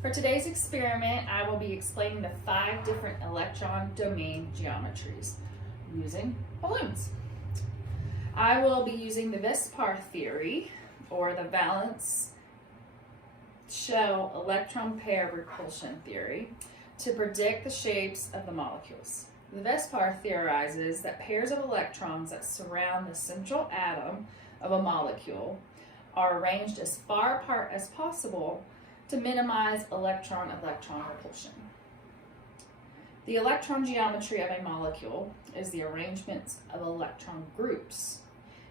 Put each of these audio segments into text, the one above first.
For today's experiment, I will be explaining the 5 different electron domain geometries using balloons. I will be using the Vespar theory, or the valence shell electron pair repulsion theory, to predict the shapes of the molecules. The Vespar theorizes that pairs of electrons that surround the central atom of a molecule are arranged as far apart as possible to minimize electron-electron repulsion. The electron geometry of a molecule is the arrangement of electron groups.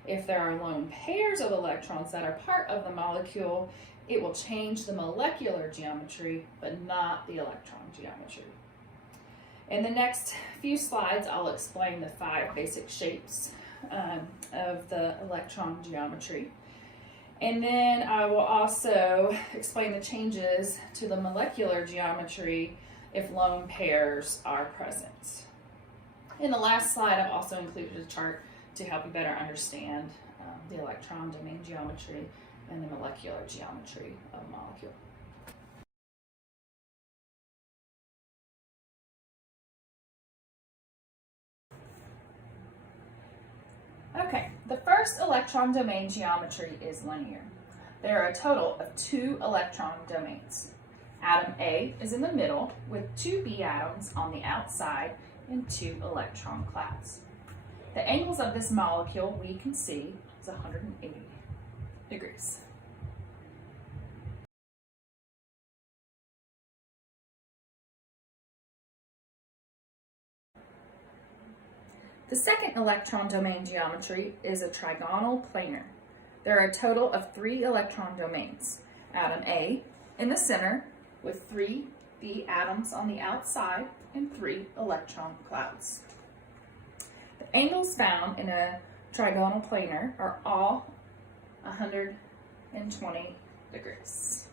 If there are lone pairs of electrons that are part of the molecule, it will change the molecular geometry, but not the electron geometry. In the next few slides, I'll explain the 5 basic shapes of the electron geometry. And then I will also explain the changes to the molecular geometry if lone pairs are present. In the last slide, I've also included a chart to help you better understand the electron domain geometry and the molecular geometry of a molecule. Okay, the first electron domain geometry is linear. There are a total of 2 electron domains. Atom A is in the middle with 2 B atoms on the outside and 2 electron clouds. The angles of this molecule we can see is 180 degrees. The second electron domain geometry is a trigonal planar. There are a total of 3 electron domains. Atom A in the center with 3 B atoms on the outside and 3 electron clouds. The angles found in a trigonal planar are all 120 degrees.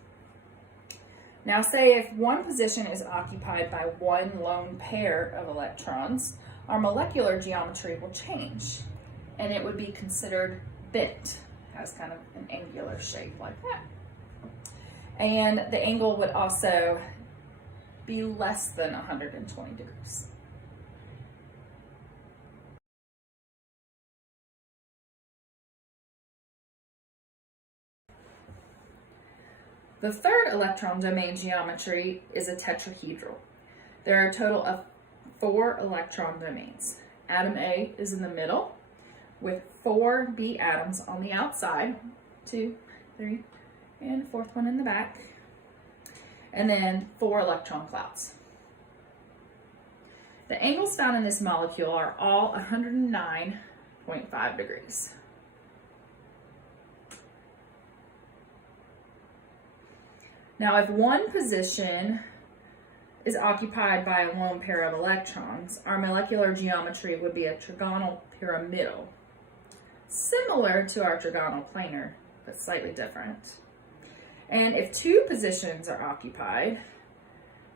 Now say if one position is occupied by one lone pair of electrons, our molecular geometry will change and it would be considered bent, has kind of an angular shape like that. And the angle would also be less than 120 degrees. The third electron domain geometry is a tetrahedral. There are a total of 4 electron domains. Atom A is in the middle with 4 B atoms on the outside, 2, 3, and the 4th one in the back, and then 4 electron clouds. The angles found in this molecule are all 109.5 degrees. Now, if one position is occupied by a lone pair of electrons, our molecular geometry would be a trigonal pyramidal, similar to our trigonal planar, but slightly different. And if 2 positions are occupied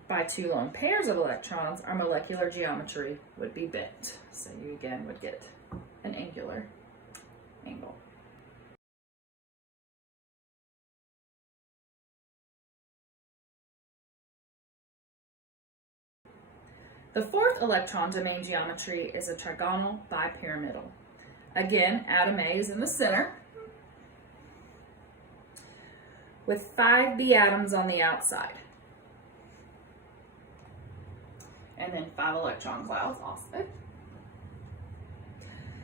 by 2 lone pairs of electrons, our molecular geometry would be bent. So you again would get an angular angle. The fourth electron domain geometry is a trigonal bipyramidal. Again, atom A is in the center with 5 B atoms on the outside. And then 5 electron clouds also.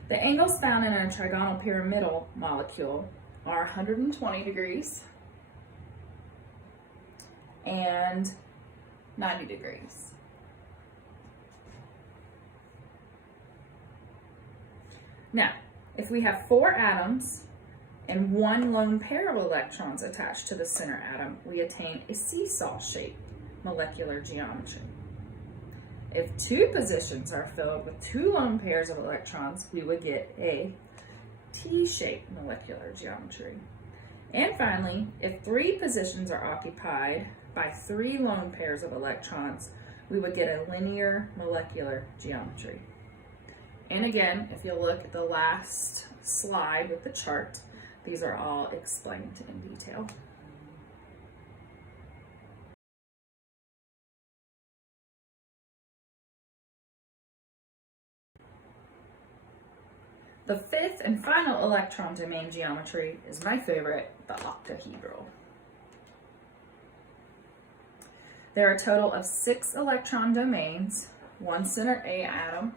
The angles found in a trigonal pyramidal molecule are 120 degrees and 90 degrees. Now, if we have 4 atoms and 1 lone pair of electrons attached to the center atom, we attain a seesaw-shaped molecular geometry. If 2 positions are filled with 2 lone pairs of electrons, we would get a T-shaped molecular geometry. And finally, if 3 positions are occupied by 3 lone pairs of electrons, we would get a linear molecular geometry. And again, if you look at the last slide with the chart, these are all explained in detail. The fifth and final electron domain geometry is my favorite, the octahedral. There are a total of 6 electron domains, 1 center A atom,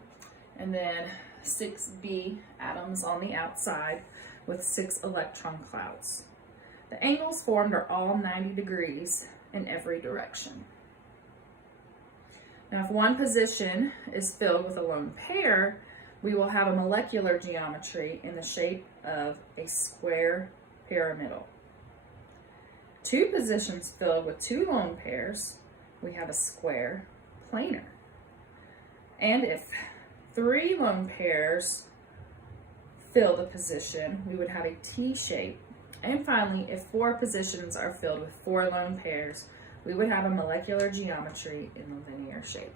and then 6 B atoms on the outside with 6 electron clouds. The angles formed are all 90 degrees in every direction. Now, if one position is filled with a lone pair, we will have a molecular geometry in the shape of a square pyramidal. 2 positions filled with 2 lone pairs, we have a square planar. And if 3 lone pairs fill the position, we would have a T shape. And finally, if 4 positions are filled with 4 lone pairs, we would have a molecular geometry in the linear shape.